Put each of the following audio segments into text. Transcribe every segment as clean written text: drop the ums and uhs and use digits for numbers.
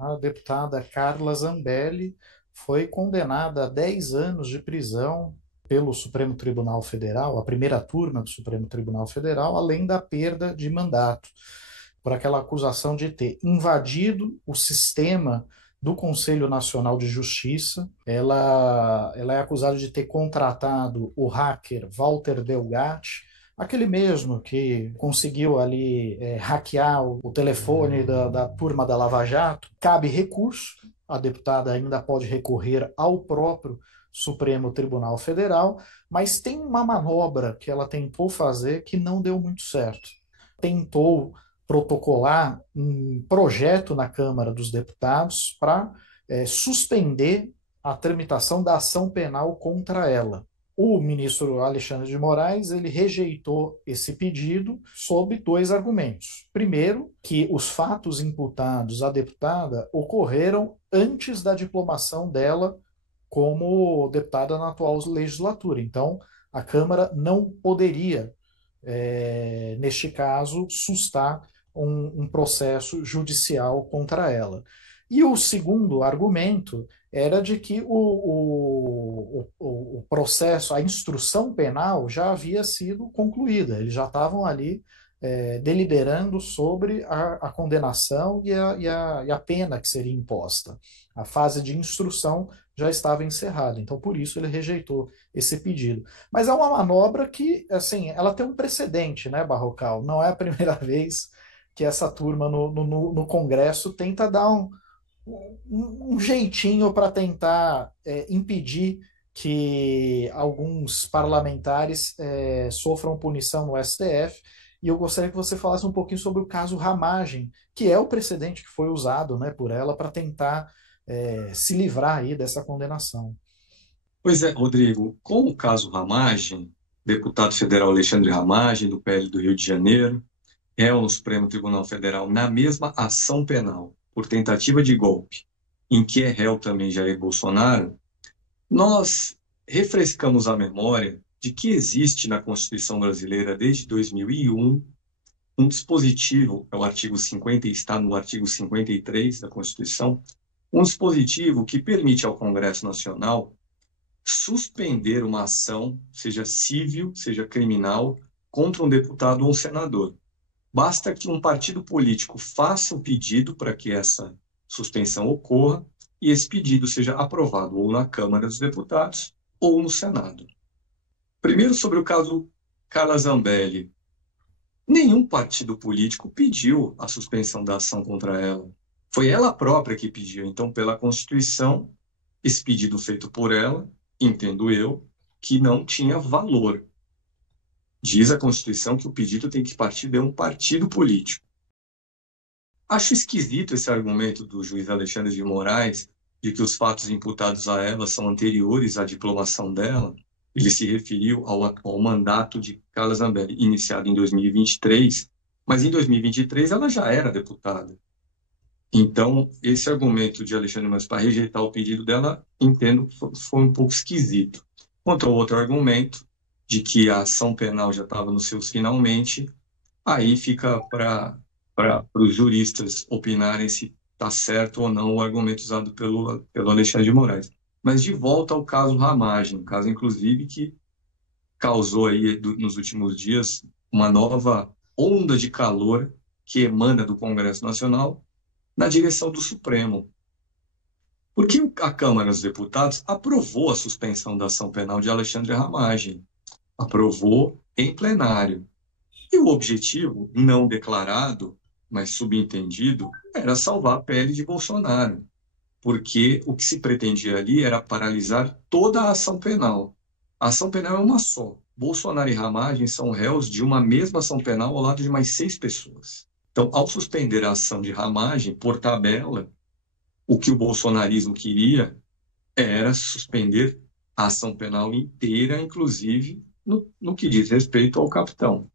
a deputada Carla Zambelli foi condenada a 10 anos de prisão pelo Supremo Tribunal Federal, a primeira turma do Supremo Tribunal Federal, além da perda de mandato, por aquela acusação de ter invadido o sistema do Conselho Nacional de Justiça. Ela é acusada de ter contratado o hacker Walter Delgatti, aquele mesmo que conseguiu ali hackear o telefone da turma da Lava Jato. Cabe recurso, a deputada ainda pode recorrer ao próprio Supremo Tribunal Federal, mas tem uma manobra que ela tentou fazer que não deu muito certo. Tentou protocolar um projeto na Câmara dos Deputados para suspender a tramitação da ação penal contra ela. O ministro Alexandre de Moraes ele rejeitou esse pedido sob dois argumentos. Primeiro, que os fatos imputados à deputada ocorreram antes da diplomação dela como deputada na atual legislatura. Então, a Câmara não poderia, neste caso, sustar um processo judicial contra ela. E o segundo argumento era de que o processo, a instrução penal já havia sido concluída, eles já estavam ali deliberando sobre a condenação e a pena que seria imposta. A fase de instrução já estava encerrada, então por isso ele rejeitou esse pedido. Mas é uma manobra que, assim, ela tem um precedente, né, Barrocal? Não é a primeira vez que essa turma no Congresso tenta dar um jeitinho para tentar impedir que alguns parlamentares sofram punição no STF. E eu gostaria que você falasse um pouquinho sobre o caso Ramagem, que é o precedente que foi usado, né, por ela para tentar se livrar aí dessa condenação. Pois é, Rodrigo, com o caso Ramagem, deputado federal Alexandre Ramagem, do PL do Rio de Janeiro, réu no Supremo Tribunal Federal na mesma ação penal por tentativa de golpe, em que é réu também Jair Bolsonaro, nós refrescamos a memória de que existe na Constituição brasileira desde 2001 um dispositivo, é o artigo 50 e está no artigo 53 da Constituição, um dispositivo que permite ao Congresso Nacional suspender uma ação, seja civil, seja criminal, contra um deputado ou um senador. Basta que um partido político faça o pedido para que essa suspensão ocorra e esse pedido seja aprovado ou na Câmara dos Deputados ou no Senado. Primeiro, sobre o caso Carla Zambelli. Nenhum partido político pediu a suspensão da ação contra ela. Foi ela própria que pediu. Então, pela Constituição, esse pedido feito por ela, entendo eu, que não tinha valor. Diz a Constituição que o pedido tem que partir de um partido político. Acho esquisito esse argumento do juiz Alexandre de Moraes de que os fatos imputados a ela são anteriores à diplomação dela. Ele se referiu ao mandato de Carla Zambelli, iniciado em 2023, mas em 2023 ela já era deputada. Então, esse argumento de Alexandre de Moraes para rejeitar o pedido dela, entendo que foi um pouco esquisito. Quanto ao outro argumento, de que a ação penal já estava nos seus finalmente, aí fica para os juristas opinarem se está certo ou não o argumento usado pelo Alexandre de Moraes. Mas de volta ao caso Ramagem, um caso, inclusive, que causou aí, nos últimos dias, uma nova onda de calor que emana do Congresso Nacional na direção do Supremo. Porque a Câmara dos Deputados aprovou a suspensão da ação penal de Alexandre Ramagem. Aprovou em plenário. E o objetivo, não declarado, mas subentendido, era salvar a pele de Bolsonaro, porque o que se pretendia ali era paralisar toda a ação penal. A ação penal é uma só. Bolsonaro e Ramagem são réus de uma mesma ação penal ao lado de mais 6 pessoas. Então, ao suspender a ação de Ramagem, por tabela, o que o bolsonarismo queria era suspender a ação penal inteira, inclusive no que diz respeito ao capitão.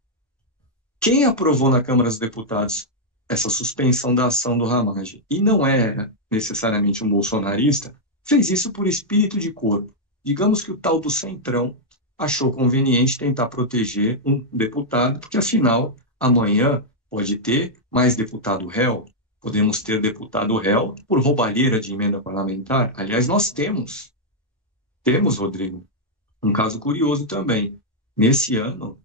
Quem aprovou na Câmara dos Deputados essa suspensão da ação do Ramagem, e não era necessariamente um bolsonarista, fez isso por espírito de corpo. Digamos que o tal do Centrão achou conveniente tentar proteger um deputado, porque afinal, amanhã pode ter mais deputado réu, Podemos ter deputado réu por roubalheira de emenda parlamentar. Aliás, nós temos, Rodrigo, um caso curioso também. Nesse ano,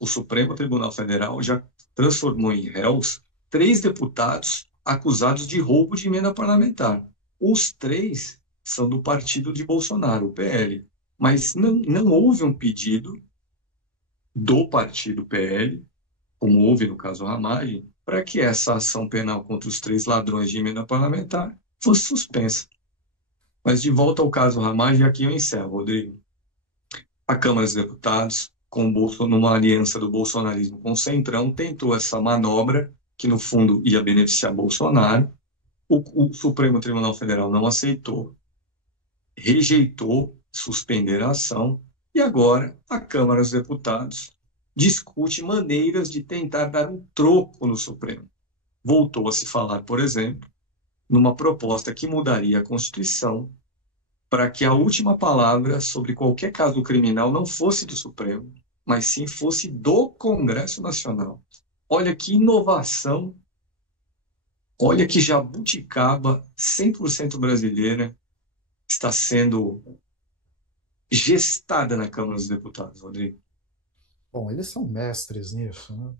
o Supremo Tribunal Federal já transformou em réus 3 deputados acusados de roubo de emenda parlamentar. Os 3 são do partido de Bolsonaro, o PL. Mas não houve um pedido do partido PL, como houve no caso Ramagem, para que essa ação penal contra os 3 ladrões de emenda parlamentar fosse suspensa. Mas de volta ao caso Ramagem, aqui eu encerro, Rodrigo. A Câmara dos Deputados, numa aliança do bolsonarismo com o Centrão, tentou essa manobra, que no fundo ia beneficiar Bolsonaro. O Supremo Tribunal Federal não aceitou, rejeitou suspender a ação, e agora a Câmara dos Deputados discute maneiras de tentar dar um troco no Supremo. Voltou a se falar, por exemplo, numa proposta que mudaria a Constituição para que a última palavra sobre qualquer caso criminal não fosse do Supremo, mas sim fosse do Congresso Nacional. Olha que inovação, olha que jabuticaba 100% brasileira está sendo gestada na Câmara dos Deputados, Rodrigo. Bom, eles são mestres nisso, né?